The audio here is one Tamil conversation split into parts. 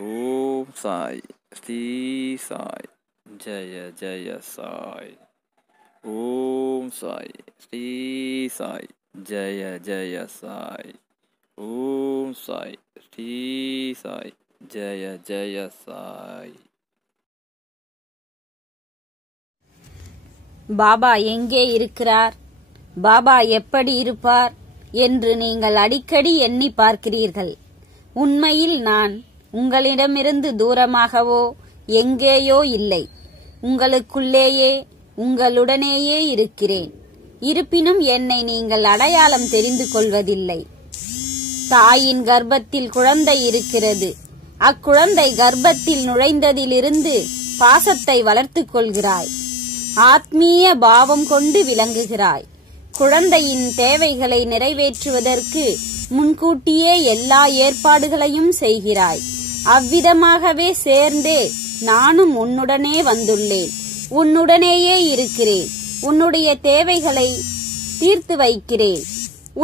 ஓம் சாய் ஸ்ரீ சாய் ஜெய ஜெய சாய். ஓம் சாய் ஸ்ரீ சாய் ஜெய ஜெய சாய். ஓம் சாய் ஸ்ரீ சாய் ஜெய ஜெய சாய். பாபா எங்கே இருக்கிறார், பாபா எப்படி இருப்பார் என்று நீங்கள் அடிக்கடி எண்ணி பார்க்கிறீர்கள். உண்மையில் நான் உங்களிடமிருந்து தூரமாகவோ எங்கேயோ இல்லை, உங்களுக்குள்ளேயே உங்களுடனேயே இருக்கிறேன். இருப்பினும் என்னை நீங்கள் அடையாளம் தெரிந்து கொள்வதில்லை. தாயின் கர்ப்பத்தில் குழந்தை இருக்கிறது. அக்குழந்தை கர்ப்பத்தில் நுழைந்ததிலிருந்து பாசத்தை வளர்த்துக் கொள்கிறாய். ஆத்மீய பாவம் கொண்டு விளங்குகிறாய். குழந்தையின் தேவைகளை நிறைவேற்றுவதற்கு முன்கூட்டியே எல்லா ஏற்பாடுகளையும் செய்கிறாய். அவ்விதமாகவே சேர்ந்தே நானும் உன்னுடனே வந்துள்ளேன். உன்னுடனேயே இருக்கிறேன். உன்னுடைய தேவைகளை தீர்த்து வைக்கிறேன்.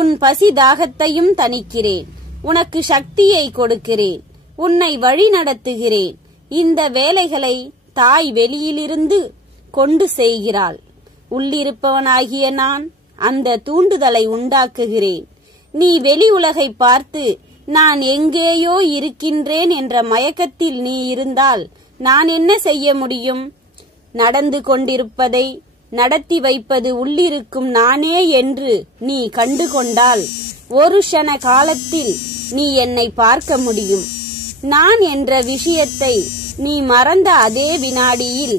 உன் பசி தாகத்தையும் தணிக்கிறேன். உனக்கு சக்தியை கொடுக்கிறேன். உன்னை வழி நடத்துகிறேன். இந்த வேலைகளை தாய் வெளியிலிருந்து கொண்டு செய்கிறாள். உள்ளிருப்பவனாகிய நான் அந்த தூண்டுதலை உண்டாக்குகிறேன். நீ வெளி உலகை பார்த்து நான் எங்கேயோ இருக்கின்றேன் என்ற மயக்கத்தில் நீ இருந்தால் நான் என்ன செய்ய முடியும்? நடந்து கொண்டிருப்பதை நடத்தி வைப்பது உள்ளிருக்கும் நானே என்று நீ கண்டுகொண்டால் ஒரு க்ஷண காலத்தில் நீ என்னை பார்க்க முடியும். நான் என்ற விஷயத்தை நீ மறந்த அதே வினாடியில்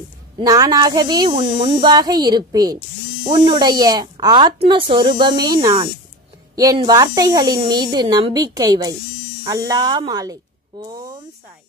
நானாகவே உன் முன்பாக இருப்பேன். உன்னுடைய ஆத்மஸ்வரூபமே நான். என் வார்த்தைகளின் மீது நம்பிக்கை வை. அல்லாஹ் மாலிக். ஓம் சாய்.